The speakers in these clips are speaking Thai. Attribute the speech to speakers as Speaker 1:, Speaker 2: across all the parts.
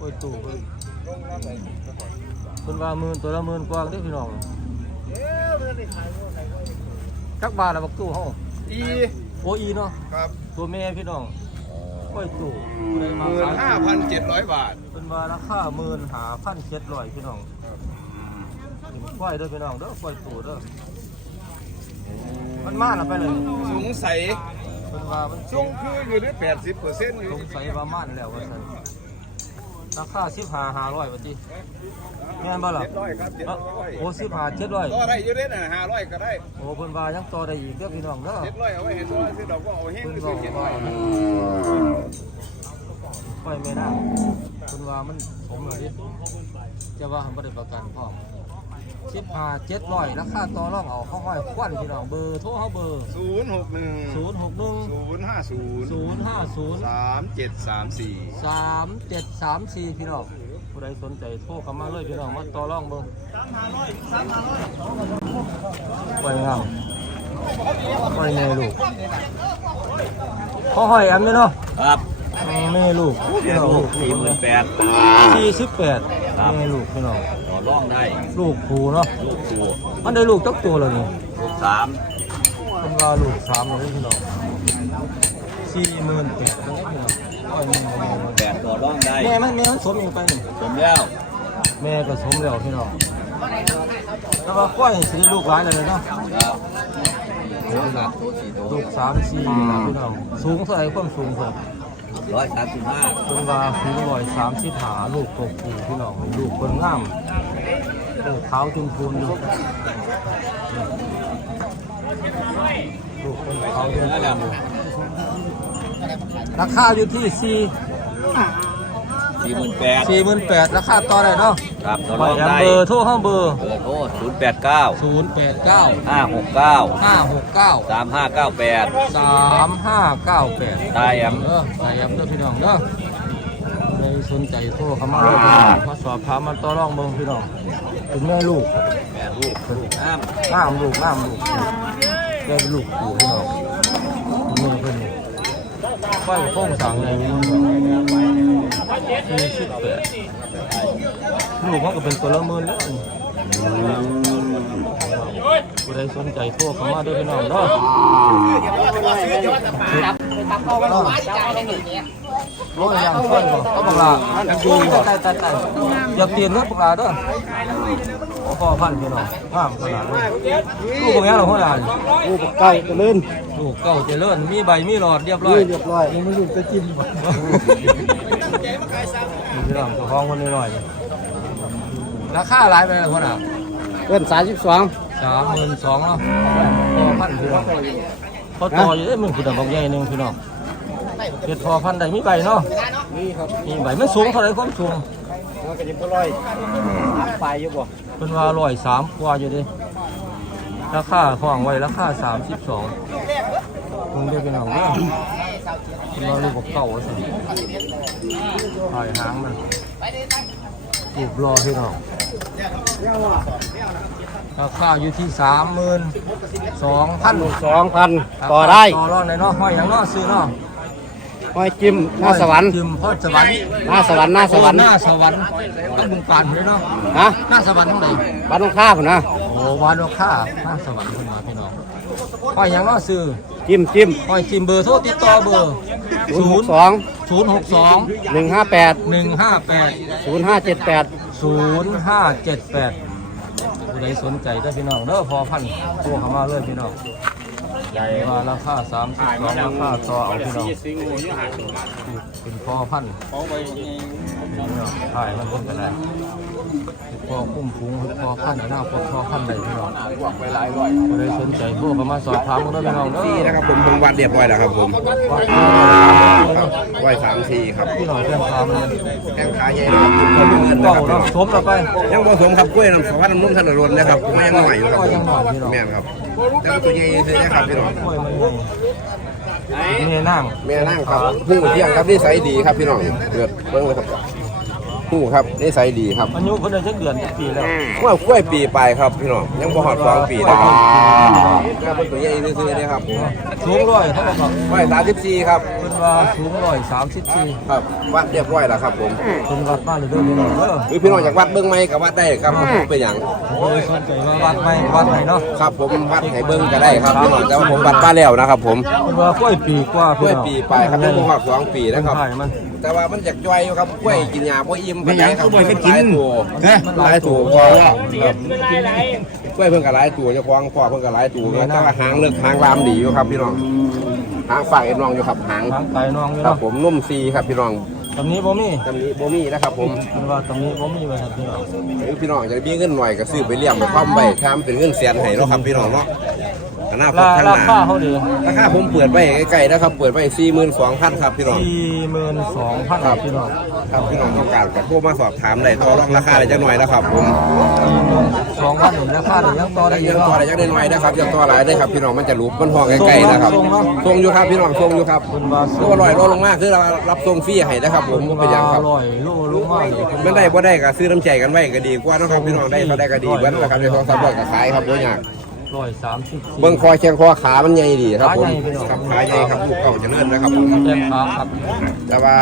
Speaker 1: โอ้ยตู่เพิ่นเพิ่นว่าหมื่นตัวละหมื่นกว่าเด้อพี่น้องจักบาทละบักตู่เฮา
Speaker 2: อี
Speaker 1: โอ้อีเนาะ
Speaker 2: ครับ
Speaker 1: ตัวแม่พี่น้องโอ้ยตู่ได้
Speaker 2: ห
Speaker 1: มา
Speaker 2: มื่น
Speaker 1: ขาย
Speaker 2: ห้าพันเจ็ดร้อยบาท
Speaker 1: เป็นว่าราคาหมื่นหาพันเจ็ดร้อยพี่น้องเป็นควายเด้อพี่น้องเด้อควายตู่เด้อมันมาแล้วไปเลย
Speaker 2: สงสัย
Speaker 1: เป็นว่ามัน
Speaker 2: ช่วงคืออยู่ที่แปดสิบเปอร์เซ็นต์อยู่
Speaker 1: สงสัยว่ามันแล้วว่าซั่น ราคาสิบห้าห้าร้อยบาทจีแม่นบ่ล่ะ
Speaker 2: เจ็ดร้อยครับเจ็ด
Speaker 1: เอ้า
Speaker 2: ร้อย
Speaker 1: โอ้สิบห้าเจ็ดร้อย
Speaker 2: ต่อได้อยู่เด้น่ะห้าร้อยก็ได้
Speaker 1: โอ้เพิ่นว่ายังต่อได้อีกเด้อพี่น้องเด้อ
Speaker 2: เจ็ดร้อยเอาไว้เห็นว่าซื้อดอกก็เอาแห้ง
Speaker 1: เพิ่น
Speaker 2: ไป
Speaker 1: บ
Speaker 2: ซื้
Speaker 1: อ
Speaker 2: อกเจ็ดร้
Speaker 1: ว่า
Speaker 2: อย
Speaker 1: ควายไม่ได้เพิ่นว่ามันสมเลยดิจะว่าบ่ได้ประกันพร้อม สิบห้าเจ็ดร้อยราคาต่อรองเอาเข้าห้อยควันพี่น้องเบอร์โทรเฮาเบอร์
Speaker 2: ศูนย์หกหนึ่ง
Speaker 1: ศูนย์หกหนึ่ง
Speaker 2: ศูนย์ห้าศูนย์
Speaker 1: ศูนย์ห้าศูนย์
Speaker 2: สามเจ็ดสามสี่
Speaker 1: สามเจ็ดสามสี่พี่น้องผู้ใดสนใจโทรเข้ามาเลยพี่น้องมาต่อรองเบิ่งไปงามไปแม่ลูกพ่อหอยแอมเนี่ยเนาะ
Speaker 3: ครับ
Speaker 1: แม่ลูกพี่น้องลูก
Speaker 3: สี่หมื่นแปด
Speaker 1: สี่สิบแปดแม่ลูกพี่น้อง
Speaker 3: ต่อ รองได้
Speaker 1: ลูกผูเนาะ
Speaker 3: ลูกครู
Speaker 1: มันได้ลูกจักตัวแล้วนี่
Speaker 3: ลูกสาม
Speaker 1: เป็นว่าลูกสามเลยพี่น้องสี่หมื่นแปดพี่น้องโอ้ยแม่แม่แม่
Speaker 3: แปดต่อรองได้
Speaker 1: แม่มันแม่มันสมเองไปนี่
Speaker 3: สมแล้ว
Speaker 1: แม่ก็สมแล้วพี่น้องแล้วก็กล้วยสิได้ลูกหลายเลยเนาะ
Speaker 3: ครับลูกหนักตัวสี่ตัว
Speaker 1: ลูกสามสี่นี่ล่ะพี่น้องสูงเท่าไหร่ความสูงเพิ่น
Speaker 3: ร้ อยสามสิบห้า
Speaker 1: เพิ่นว่าสูงร้อยสามสิบหาลูกตกผูพี่น้องลูกเพิ่นงามเออเท้าจุนพูนอยู่ลูกเพิ่นเท้าจุนพูนอยู่ราคาอยู่ที่สี่
Speaker 3: สี่หมื่นแปด
Speaker 1: สี่หมื่นแปดราคาต่อได้เนาะ
Speaker 3: ครับต่อ
Speaker 1: ไป
Speaker 3: รอง
Speaker 1: แอม
Speaker 3: ได้
Speaker 1: เบอร์โทรห้องเบอร์
Speaker 3: เบอร์โทรศูนย์แปดเก้า
Speaker 1: ศูนย์แปดเก้า
Speaker 3: ห้าหกเก้า
Speaker 1: ห้าหกเก้า
Speaker 3: สามห้าเก้าแปด
Speaker 1: สามห้าเก้าแปด
Speaker 3: ได้แอม
Speaker 1: เออใส่แอมเด้อพี่น้องเด้อในสนใจโทรเข้ามาเลยพี่น้องมาสอบถามมันต่อรองเบิ่งพี่น้องเป็นแม่ลูก
Speaker 3: แม่ลูกลูกน้ำ
Speaker 1: น้ำลูกน้ำลูกแกเป็นลูกปู่พี่น้องเป็นแม่เพิ่นนี่ไฟโค้งสั่งในนี้มีสิบแปด ลูกมันก็เป็นตัวละหมื่นแล้วนี่ผู้ใดสนใจโทรเข้ามาเด้วยพี่น้องเด้อร้อยอย่างช่วยบ่เอาปลาดูตายตายตายอย่าเปลี่ยนเนื้อปลาเด้อโอ้พ่อพันธุ์พี่น้องงามขนาดนี้ลูกของยังหรอพ่อหลาน
Speaker 4: ลูกไก่จะเล่น
Speaker 1: ลูกเก่าเจริญมีใบมีหลอดเรียบร้อย
Speaker 4: เรียบร้อยยังไม่ลูกจะจิ้ม
Speaker 1: นี่พี่น้องเจ้าของคนน้อยๆนี่ ราคาหลายไปแล้วพ่อหลาน
Speaker 4: เป็นสามสิบสอง
Speaker 1: สามหมื่นสองเนาะพ่อพันธุ์พี่น้องพอต่ออยู่ได้มึงคุณดอกใหญ่หนึ่งพี่น้องเจ็ดพอพันธุ์ใดมีใบเนาะ
Speaker 4: นี่ครับ
Speaker 1: มีใบมันสูงเท่าไหรความสูง
Speaker 4: มันก็จะบ่ร้อยไปอยู่บ่
Speaker 1: เป็นว่าร้อยสามกว่าอยู่ดิราคาห้องไว้ราคาสามสิบสองมึงเรียกเป็นเอาเรื่องเป็นว่าลูกกับเก่าสิถ่ายหางมันถูกรอพี่น้อง ราคาอยู่ที่สามหมื่นสองพัน
Speaker 4: สองพันต่อได้
Speaker 1: ต่อรองในเนาะห้อยอย่างเนาะซื้อเนาะ
Speaker 4: ห้อยจิ้มหน้าสวรรค์
Speaker 1: จิมพอดสวรรค์
Speaker 4: หน้าสวรรค์หน้าสวรรค์
Speaker 1: หน้าสวรรค์ต้องบึงการเลยเนาะ
Speaker 4: ฮะ
Speaker 1: หน้าสวรรค์ทั้งไหน
Speaker 4: บ้านตรงข้าผมนะ
Speaker 1: โอ้วานโอค่าห้าสวรรค์คนมาพี่น้องห้อยหยังน้อซื้อ
Speaker 4: จิ้มจิ้ม
Speaker 1: ห้อยจิมเบอร์โทรติดต่อเบอร์
Speaker 4: ศูนย์หกสอง
Speaker 1: ศูนย์หกสอง
Speaker 4: หนึ่งห้าแปด
Speaker 1: หนึ่งห้าแปด
Speaker 4: ศูนย์ห้าเจ็ดแปด
Speaker 1: ศูนย์ห้าเจ็ดแปดผู้ใดสนใจได้อพี่น้องเด้อพอพันตัวเข้ามาเลยพี่น้องใหญ่ว่าราคาสามสิบสองราคาต่อเอาพี่น้องเป็นพอพันพี่น้องถ่ายมันเป็นกันได้ พอคุ้มฟูงพอพันหน้าพอพอพันใดพี่น้องผู้ใดสนใจพวกเข้ามาสอบถามกันเด้อพี่น้องเด้อ
Speaker 2: นี่นะครับผมผมวัดเรียบร้อยแล้วครับผม
Speaker 1: วัด
Speaker 2: ไหวสามทีครับ
Speaker 1: พี่น้องเพื่อนพามัน
Speaker 2: แข้งขาใหญ่ครับจุดเพิ่มเงินนะ
Speaker 1: เก่า
Speaker 2: ครับ
Speaker 1: เนาะสมแล้วไป
Speaker 2: ยังผสมครับกล้วยน้ำสวัสดิ์น้ำนุ่มทะเลรนนะครับไม่ยังหน่อยอยู่ครับ
Speaker 1: ก็ยังหน่อยพี่น้อง
Speaker 2: แม่นครับแล้วตัวใหญ่เลยนะครับพี่น้อง
Speaker 1: กล้วยมันใหญ่นี่นั่ง
Speaker 2: แม่นั่งครับหูเที่ยงครับนี่ใสยดีครับพี่น้องเดือดเบิ้งเลยครับ หูครับนิสัยดีครับ
Speaker 1: อายุเพิ่นได้จักเดือนจักปีแล้ว
Speaker 2: กล้วยกล้วยปีไปครับพี่น้องยังบ่ฮอดสองปีนะครับครับเป็นตัวใหญ่ซื่อๆนะครับ
Speaker 1: สูงร้อยเท่าไหร่ครับ
Speaker 2: ร้อยสามสิบสี่ครับ
Speaker 1: เพิ่นว่าสูงร้อยสามสิบสี่
Speaker 2: ครับวัดเรียบร้อยแล้วครับผม
Speaker 1: เพิ่นวัดมาเลยเด้อพี่น้องเด้อ
Speaker 2: หรือพี่น้องจากวัดเบิ้งไหมกับวัดได้ครับผมเป็นอย่าง
Speaker 1: โอ้ยสนใจว่าวัดไหมวัดไหนเนาะ
Speaker 2: ครับผมวัดให้เบิ้งก็ได้ครับพี่น้องแต่ว่าผมวัดมาแล้วนะครับผม
Speaker 1: เพิ่นว่ากล้วยปีกว่าพี่
Speaker 2: กล้วย
Speaker 1: น้อง
Speaker 2: ปีไปครับยังบ่ฮอดสองปีนะครับ
Speaker 1: ถ่ายมัน
Speaker 2: แต่ว่ามันอยากย่อยอยู่ครับกล้วยกินยาบ่อิ่มปานใดครับมันหลายตัวมันหลายตัวพอครับกล้วยเพิ่นก็หลายตัวเจ้าของพ่อเพิ่นก็หลายตัวแต่ว่าหางเลิกหางรามดีอยู่ครับพี่น้องหางฝากเอ็นน้องอยู่ครับหาง
Speaker 1: ทางไตน้องอยู่
Speaker 2: ครับ
Speaker 1: เนาะ
Speaker 2: ผมนุ่มซีครับพี่น้อง
Speaker 1: ตรงนี้บ่มี
Speaker 2: ตำนี้บ่มีนะครับผม
Speaker 1: เพิ่นว่าตรงนี้บ่มีไว้ครับพี่น้อง
Speaker 2: หรือพี่น้องจะมีเงินหน่อยก็ซื้อไปเลี้ยงไปพร้อมไปทำเป็นเงินแสนให้เนาะครับพี่น้องเนาะ อนาคต
Speaker 1: รา
Speaker 2: ข้างห
Speaker 1: รา
Speaker 2: น้า
Speaker 1: คาเขาดี
Speaker 2: ราคาผมเปิดไว้ใกล้ๆนะครับ เปิดไว้42,000ครับพี่น้อง
Speaker 1: 42,000ครับ พี่น้อง
Speaker 2: ครับพี่น้องต้องการก็โทรมาสอบถามได้ต่อรองราคาได้จักหน่อยนะครับ ผม
Speaker 1: 42,000นี่ราคาได้ยังต่อได้
Speaker 2: ได้
Speaker 1: อี
Speaker 2: ยั
Speaker 1: ก
Speaker 2: งต่อ
Speaker 1: เนาะ
Speaker 2: ได้จักได้หน่อยนะครับยังต่อหลายได้ครับพี่น้องมันจะรูปมันห้องใกล้ๆนะครับ
Speaker 1: ส่งเนาะ
Speaker 2: ส่งอยู่ครับพี่น้องส่งอยู่ครับ
Speaker 1: เพิ่นว่า
Speaker 2: ตัวลอยลดลงมากคือเรารับส่งฟรีให้นะครับ ผมบ่เป็นหยังครับ
Speaker 1: ร้อยโลลงมาเลย
Speaker 2: มันได้บ่ได้ก็ซื้อน้ำใจกันไว้ก็ดีกว่าเนาะครับพี่น้องได้เท่าได้ก็ดีเบิ้นะครับในของสามร้อยก็ขายครับบ่ยาก
Speaker 1: ร้อยสามสิบ
Speaker 2: เบิ้งคอแข้งคอขามันใหญ่ดีครับผม
Speaker 1: ขาใหญ่พี่น้อง
Speaker 2: ครับขาใหญ่ครับลูกเก่าเจะเลื่อนนะครับผม
Speaker 1: แจ้งขาครับ
Speaker 2: แต่ว่า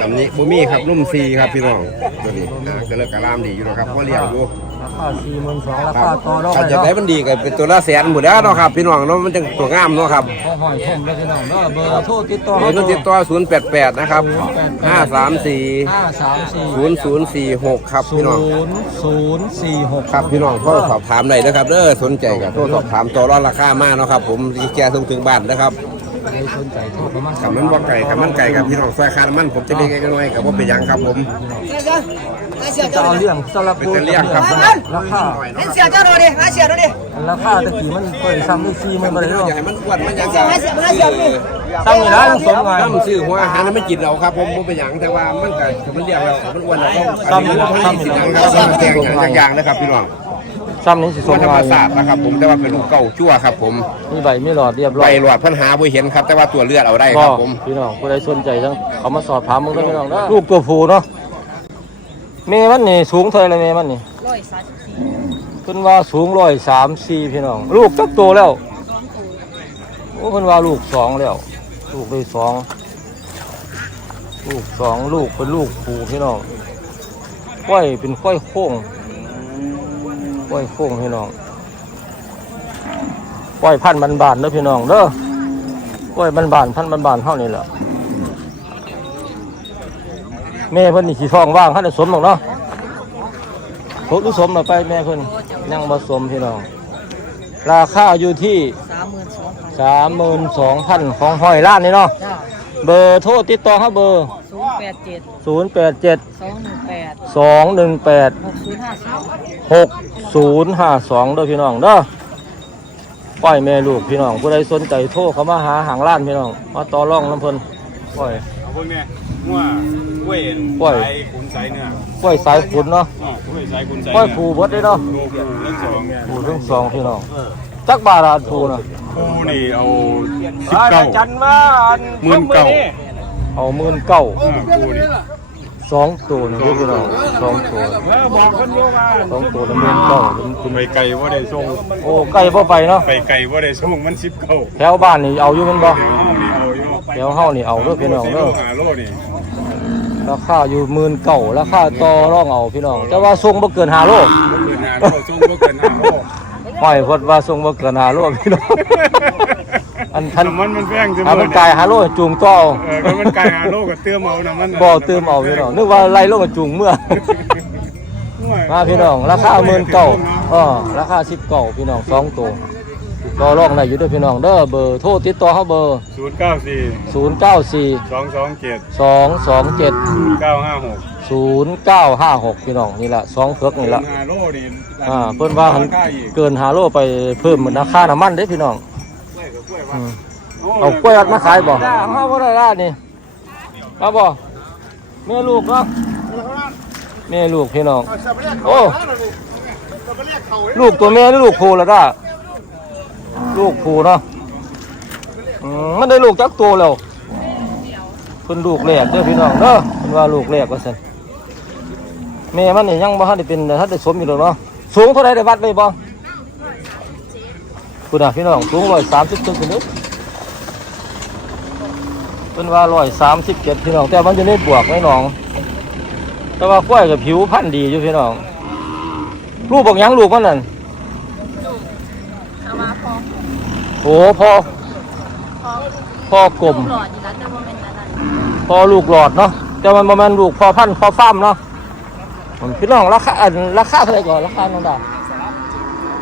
Speaker 2: ตำนี้บ่มีครับนุ่มซีครับพี่น้องตัวนี้อ่าก็เลิกกระลามดีอยู่นะครับเพราะเลี้ยงอยู่
Speaker 1: ราคาสี่หมื่นสองรา
Speaker 2: ครั
Speaker 1: คา
Speaker 2: บ
Speaker 1: ต่อรอง
Speaker 2: ถ้าจะได้มันดีก็เป็นตัวละแสนหมดแล้วเนาะครับ พี่น้องเนาะมันจะตัวงามเนาะครับ
Speaker 1: พ่อหอยผมแล้วพี่น้องเด้อเบอร์โทรติดต่อ
Speaker 2: เบอร์โทรติดต่อ088 นะครับ534
Speaker 1: ห้าสามสี่
Speaker 2: 0046 ครับพี่น้อง
Speaker 1: ศูนย์ศูนย์สี่หก
Speaker 2: ครับพี่น้องก็สอบถามได้นะครับเด้อสนใจก็โทรสอบถามต่อรองราคามากเนาะครับ ผมสิแกส่งถึงบ้านนะครับ
Speaker 1: ใครสนใจโทรเข้ามา
Speaker 2: กับมันบ่ไก่กับมันไก่กับพี่น้องซอยคาน้ำมันผมจะเล็กๆน้อยๆกับว่าเป็นหยังครับผม
Speaker 1: จะเอาเลี้ยงสลับ
Speaker 2: เป็นแต่เลี้ยงครับ
Speaker 1: ราคา
Speaker 5: Anh xỉa cho rồi đi, hai xỉa rồi đi.
Speaker 1: ราคาตะกี้มันเปิดซ้ำได้สี่หมื่นมาเลยเนาะ
Speaker 2: อยากให้มันอ้วนมันยัง
Speaker 5: Hai xỉa, hai xỉa đi.
Speaker 1: ซ้ำนี่นะทั้งสองไง
Speaker 2: น้ำซื้อหัวอาหารนั้นไม่กินเราครับผมบ่เป็นหยังแต่ว่ามันก็มันเลี้ยงเรามันอ้วนเราต้องอันนี้มันสิหยังครับมันแตงอย่างอย่างนะครับพี่น้อง
Speaker 1: ซ้ำนี้สิส
Speaker 2: ส่ว
Speaker 1: ม
Speaker 2: นธรร
Speaker 1: ไง
Speaker 2: มศาสตร์นะครับ ผมแต่ว่าเป็นลูกเก่าชั่วครับผม
Speaker 1: มีใบมีหลอดเรียบร้
Speaker 2: ใบ
Speaker 1: อย
Speaker 2: หลอดพันหาบ่เห็นครับ แต่ว่าตัวเลือดเอาได้
Speaker 1: ก็
Speaker 2: ครับผม
Speaker 1: พี่น้องผู้ใดสนใจจังเขามาสอบถามมึงได้พี่น้องนะลูกตัวผู้เนาะเมมันนี่สูงเท่าไหรเมมันนี่
Speaker 5: Rồi, xả chút xíu.
Speaker 1: เพิ่นว่าสูงร้อยสามสี่พี่น้อง ลูกจักโตแล้วโอ้เพิ่นว่าลูกสองแล้ว ลูกเลยสองลูกสองลูกเป็นลูกผู้พี่น้องก้อยเป็นก้อยโค้ง กล้วยฟุ้งพี่น้องกล้วยพันบานบานเด้อพี่น้องเด้อกล้วยบานบานพันบานบานเท่านี้แหละแม่เพิ่นนี่สีทองว่างเขาได้สมหรอกเนาะโคตรสมหรอไปแม่เพิ่นยังมาสมพี่น้อง ราคาอยู่ที่
Speaker 5: สามห
Speaker 1: มื่นสองพันของหอยล้านนี่เนาะเบอร์โทรติดต่อครับเบอร์
Speaker 5: 0 8 7
Speaker 1: 0
Speaker 5: 8 7 2
Speaker 1: 1
Speaker 5: 8 2 1 8
Speaker 1: 6
Speaker 5: 0 5 0
Speaker 1: หกศูนย์ห้าสองเด้อพี่น้องเด้อปล่อยแม่ลูกพี่น้องผู้ใดสนใจโทรเขามาหาหางล้านพี่น้องมาต่อร่องน้ำพนปล่อย
Speaker 6: เอาพวกเนี้ยะวกล้วย
Speaker 1: กล้วย
Speaker 6: สายขุนสายเนื้อ
Speaker 1: กล้วยสายขุนเนาะ
Speaker 6: อ้อกล้วยสายขุนสาย
Speaker 1: กล้วยผูบดได้เนาะ
Speaker 6: ผูผูเรื่องสอง
Speaker 1: ผูเรื่งสองพี่น้องจักบาราดผูนะ
Speaker 6: ผูนี่เอาสิบเก้า
Speaker 1: จันว่า
Speaker 6: หมื่นเก้า
Speaker 1: เอาหมื่นเก้า
Speaker 6: ผูนี่
Speaker 1: สองตัวนี่เด้อพี่น้องสองตัว
Speaker 6: เออบอกคนโยว่า
Speaker 1: สองตัวละหมื่นเก้าเป็นเป็น
Speaker 6: ไปไก่ว่าได้ส่ง
Speaker 1: โอ้ใกล้บ่ไปเนาะ
Speaker 6: ไปไก่ว่าได้ส่งมันสิบเก้า
Speaker 1: แถวบ้านนี่เอาอยู่แมันบ่
Speaker 6: เดี๋ยวห้องนี่เอาอยู่
Speaker 1: แถวเฮานี่เอาเด้อพี่น้อง
Speaker 6: สี่โล
Speaker 1: เด้อ
Speaker 6: หาโลนี่
Speaker 1: ราคาอยู่หมื่นเก้าราคาต่อรองเอาพี่น้องแต่ว่าส่งบ่เกิน5โล
Speaker 6: บ่เกินหาโลส่งบ่เกินห้าโล
Speaker 1: ห้อยพดว่าส่งบ่เกิน5โลพี่น้อง อันทัน
Speaker 6: น้ำมันมันแพงจัง
Speaker 1: ถ้ามันกาย5โลจูงต่อ
Speaker 6: เออก็มันกายหาโลก็เติมเอาน้ำมัน
Speaker 1: บ่เติมเอาพี่น้องนึกว่าไล่โลก็จูงเมื่อมาพี่น้องราคาหมื่นเก้าอ๋อราคาสิบเก้าพี่น้องสองตัวต่อรองได้อยู่เด้วยพี่น้องเด้อเบอร์โทรติดต่อเขาเบอร์
Speaker 6: ศูนย์เก้าสี่
Speaker 1: ศูนย์เก้าสี่
Speaker 6: สองสองเจ็ด
Speaker 1: สองสองเจ็ด
Speaker 6: เก้าห้าหก
Speaker 1: ศูนย์เก้าห้าหกพี่น้องนี่ละสองเฟือกนี่ละ
Speaker 6: หาโลนี่
Speaker 1: อ่าเพิ่นว่าหัน
Speaker 6: รคอีก
Speaker 1: เกินหาโลไปเพิ่มเหมือนราคาน้ำมันเด้พี่น้อง อืมเอากล้วยรัดมาขายบ่เอาบ่ได้ละนี่เอาบ่แม่ลูกเนาะแม่ลูกพี่น้อง โอ้ ลูกตัวแม่หรือลูกผู้ละด้าลูกผู้เนาะอืมมันได้ลูกจักตัวแล้วเพิ่นลูกแรกเด้อพี่น้องเด้อเพิ่นว่าลูกแรกว่าซั่นแม่มันนี่ยังบ่ทันได้เป็นทันได้สมอยู่หรอกเนาะสูงเท่าไรได้วัดไว้บ่ คุณน่ะพี่น้องสูงร้อยสามสิบขึ้นขึ้นนึกเป็นว่าร้อยสามสิบเจ็ดพี่น้องแต่มันจะได้บวกไว้น้อง แต่ว่าควยกับผิวพันธุ์ดีอยู่พี่น้องลูกบอกยังลูกมันนั่นโอ้พอ
Speaker 5: พอ
Speaker 1: พอกลมพอลูกหลอดเนาะแต่มันประมาณลูกพอพันธุ์พอฟ้ามเนาะผมพี่น้องราคาอันราคาเท่าไหร่ก่อนราคาน้องดา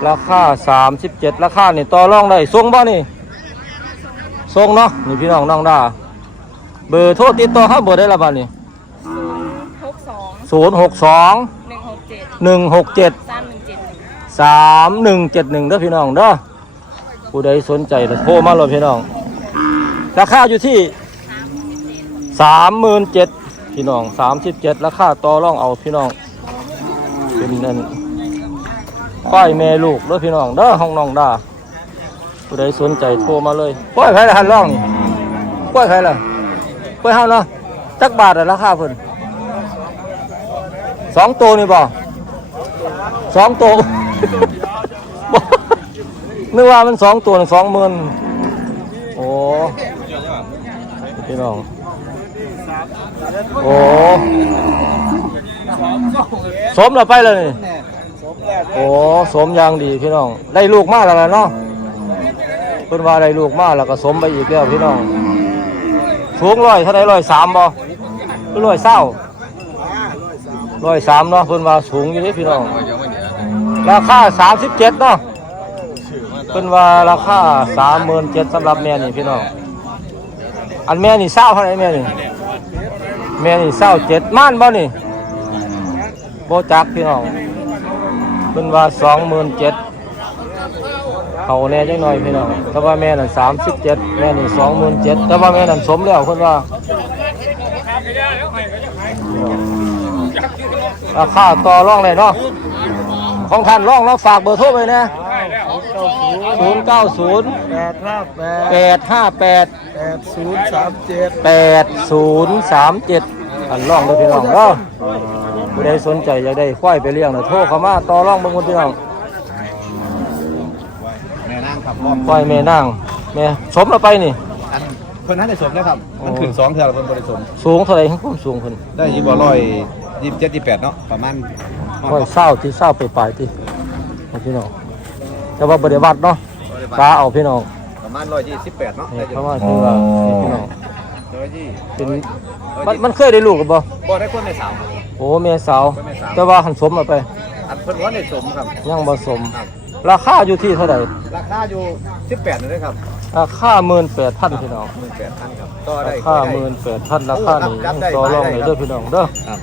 Speaker 1: ราคาสามสิบเจ็ดราคานี่ต่อรองได้ส่งบ่นี่ส่งเนาะนี่พี่น้องน้องดาเบอร์โทรติดต่อเขาเบอร์ได้ละบ้านี่
Speaker 5: หกสอง
Speaker 1: ศูนย์หกสอง
Speaker 5: หนึ่งหกเจ็ด
Speaker 1: หนึ่งหกเจ็ด
Speaker 5: สามหนึ่งเจ็ดหนึ่ง
Speaker 1: สามหนึ่งเจ็ดหนึ่งเด้อพี่น้องเด้อผู้ใดสนใจก็โทรมาเลยพี่น้อง ราคาอยู่ที่สามหมื่นเจ็ดพี่น้องสามสิบเจ็ดราคาต่อรองเอาพี่น้องเป็นนั่น ควายแม่ลูกเด้อพี่น้องเด้อห้องน้องดาผู้ใดสนใจโทรมาเลยควายใครละหันร่องนี่ควายใครละควายเฮาเนาะจักบาทอะราคาเพิ่นสองตัวนี่บ่สองตัวนึกว่ามันสองตัวสองหมื่นโอ้พี่น้องโอ้สมแล้วไปเลยนี่ โอ้สมอยางดีพี่น้อง ได้ลูกมากแล้วล่ะเนาะเพิ่นว่าได้ลูกมากแล้วก็สมไปอีกแล้วพี่น้องสูงร้อยเท่าไรร้อยสามบ่รือร้อยเศร้าร้อยสามเนาะเพิ่นว่าสูงอยู่นี่พี่น้อง ราคาสามสิบเจ็ดเนาะเป็นว่าราคาสามหมื่นเจ็ดสำหรับแม่นี่พี่น้อง อันแม่นี่เศร้าเท่าไหร่แม่นี่แม่นี่เศร้าเจ็ดม่านบ่นี่โบจักพี่น้อง เป็นว่าสองหมื่นเจ็ดเขาแน่จังหน่อยพี่น้องแต่ว่าแม่นั่นสามสิบเจ็ดแม่นี่สองหมื่นเจ็ดแต่ว่าแม่นั่นสมแล้วคนว่าราคาต่อรองเลยเนาะของท่านร่องเราฝากเบอร์โทรไปนะศูนย์เก้าศูนย์
Speaker 7: แปดห้าแปด
Speaker 1: แปดห้าแปด
Speaker 7: แปดศูนย์สามเจ็ด
Speaker 1: แปดศูนย์สามเจ็ดท่านร่องเด้อพี่น้องเนาะ ผู้ใดสนใจอยากได้ควายไปเลี้ยงนะโทรเข้ามาต่อร่องเบางคนพี่น้อง
Speaker 4: แม่นางครับ
Speaker 1: ควายแม่นางแม่สมเราไปนี่
Speaker 4: อันเพิ่นนั้นได้สมแล้วครับมันขึ้นสองเท่าแล้วเพิ่นบ่ได้สม
Speaker 1: สูงเท่าไหร่ความสูงเพิ่น
Speaker 4: ได้ยี่บ่ร้อยยี่สิบเจ็ดยี่สิบแปดเนาะประมาณ
Speaker 1: ควายเศร้าที่เศร้าไปปลายที่เอาพี่น้องแต่ว่าบริวัดเนาะตาเอาพี่น้อง
Speaker 4: ประมาณร้อยยี่สิบแปดเนาะ
Speaker 1: นี่เพราะว่าคือว่านี่พี่น้อง
Speaker 4: ร้อยยี่
Speaker 1: เป็นมันมันเคยได้ลูกกับบ่
Speaker 4: บ่ได้คนในสาว
Speaker 1: โอ้แม่สาวแต่ว่าหันสมเอาไป
Speaker 4: อันเพิ่นว่าในสมครับ
Speaker 1: ยังผสม ราคาอยู่ที่เท่าไหร่
Speaker 4: ราคาอยู่สิบแปดเลยครับ
Speaker 1: ราคาหมื่นแปดพันพี่น้อง
Speaker 4: หมื่นแปดพันครับต่อได้
Speaker 1: ราคาหมื่นแปดพันราคานี่ยังต่อรองเลยเด้อพี่น้องเด้อ
Speaker 4: ครับ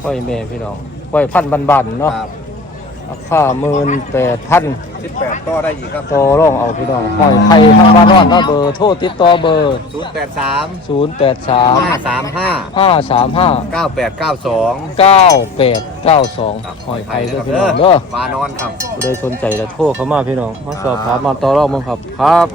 Speaker 1: ไว้แม่พี่น้องไว้พันบันๆเนาะ
Speaker 4: ครับ
Speaker 1: ราคาหมื่นแปดพัน
Speaker 4: สิบแปดต่อได้อีกครับ
Speaker 1: ต่อรองเอาพี่น้องห้อยไทยทางบ้านนอนนะเบอร์โทรติดต่อเบอร์
Speaker 4: ศูนย์แปดสาม
Speaker 1: ศูนย์แปดสาม
Speaker 4: ห้าสามห้า
Speaker 1: ห้าสามห้า
Speaker 4: เก้าแปดเก้าสอง
Speaker 1: เก้าแปดเก้าสองห้อยไทยเด้อพี่น้องเด้อ
Speaker 4: วานอนครับ
Speaker 1: ผู้ใดสนใจแล้วโทรเข้ามาพี่น้องมาสอบถามมาต่อรองมั้งครับครับ